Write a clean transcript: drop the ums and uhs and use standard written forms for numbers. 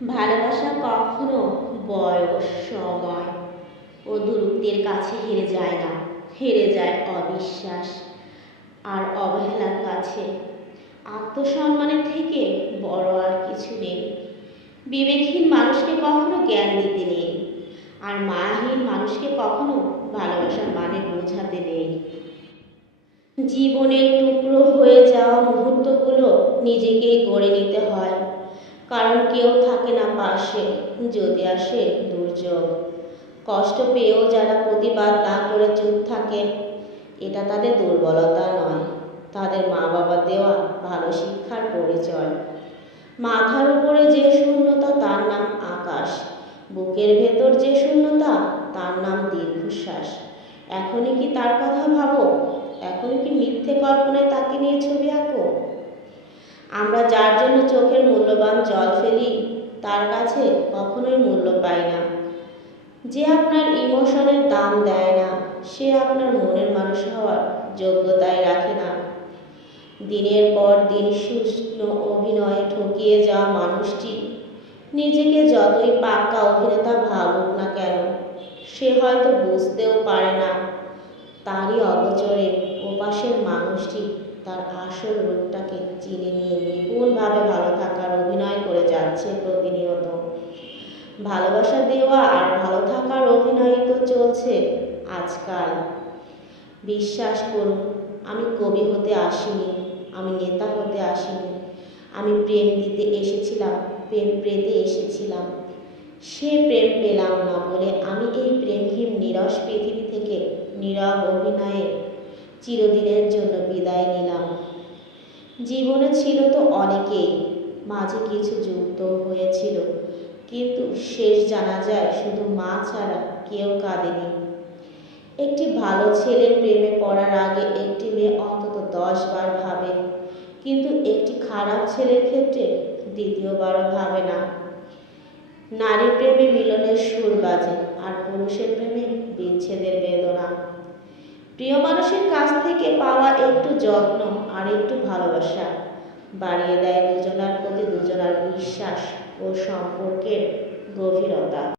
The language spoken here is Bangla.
ভালোবাসা কখনো বয়স, সময় ও দূরত্বের কাছে হেরে যায় না, হেরে যায় অবিশ্বাস আর অবহেলার কাছে। আত্মসম্মানের থেকে বড় আর কিছু নেই। বিবেকহীন মানুষকে কখনো জ্ঞান দিতে নেই, আর মায়াহীন মানুষকে কখনো ভালোবাসার মানে বোঝাতে নেই। জীবনের টুকরো হয়ে যাওয়া মুহূর্তগুলো নিজেকেই গড়ে নিতে হয়, কারণ কেউ থাকে না পাশে যদি আসে দুর্যোগ। কষ্ট পেয়েও যারা প্রতিবাদ না করে চুপ থাকে, এটা তাদের দুর্বলতা নয়, তাদের মা বাবা দেওয়া ভালো শিক্ষার পরিচয়। মাথার উপরে যে শূন্যতা তার নাম আকাশ, বুকের ভেতর যে শূন্যতা তার নাম দীর্ঘশ্বাস। এখনই কি তার কথা ভাবো? এখনই কি মিথ্যে কল্পনায় তাকে নিয়ে ছবি আঁকো? আমরা যার জন্য চোখের মূল্যবান জল ফেলি, তার কাছে কখনোই মূল্য পাই না। যে আপনার ইমোশনের দাম দেয় না, সে আপনার মনের মানুষ হওয়ার যোগ্যতাই রাখে না। দিনের পর দিন শুষ্ক অভিনয়ে ঠকিয়ে যাওয়া মানুষটি নিজেকে যতই পাক্কা অভিনেতা ভাবুক না কেন, সে হয়তো বুঝতেও পারে না তারই অগোচরে ওপাশের মানুষটি তার আসল রূপটাকে চিনে নিয়ে নিপুণভাবে ভালো থাকার অভিনয় করে যাচ্ছে প্রতিনিয়ত। ভালোবাসা দেওয়া আর ভালো থাকার অভিনয় তো চলছে আজকাল। বিশ্বাস করুন, আমি কবি হতে আসিনি, আমি নেতা হতে আসিনি। আমি প্রেম দিতে এসেছিলাম, প্রেম পেতে এসেছিলাম। সে প্রেম পেলাম না বলে আমি এই প্রেমহীন নিরস পৃথিবী থেকে নীরব অভিনয়ে চিরদিনের জন্য বিদায় নিলাম। জীবনে ছিল তো অনেকেই, মাঝে কিছু যুক্ত হয়েছিল, কিন্তু শেষ জানা যায় শুধু মা ছাড়া কেউ কাঁদেনি। একটি ভালো ছেলের প্রেমে পড়ার আগে একটি মেয়ে অন্তত 10 বার ভাবে, কিন্তু একটি খারাপ ছেলের ক্ষেত্রে দ্বিতীয়বারও ভাবে না। নারীর প্রেমে মিলনের সুর বাজে, আর পুরুষের প্রেমে বিচ্ছেদের বেদনা। প্রিয় মানুষের কাছ থেকে পাওয়া একটু যত্ন আর একটু ভালোবাসা বাড়িয়ে দেয় দুজনার প্রতি দুজনার বিশ্বাস ও সম্পর্কের গভীরতা।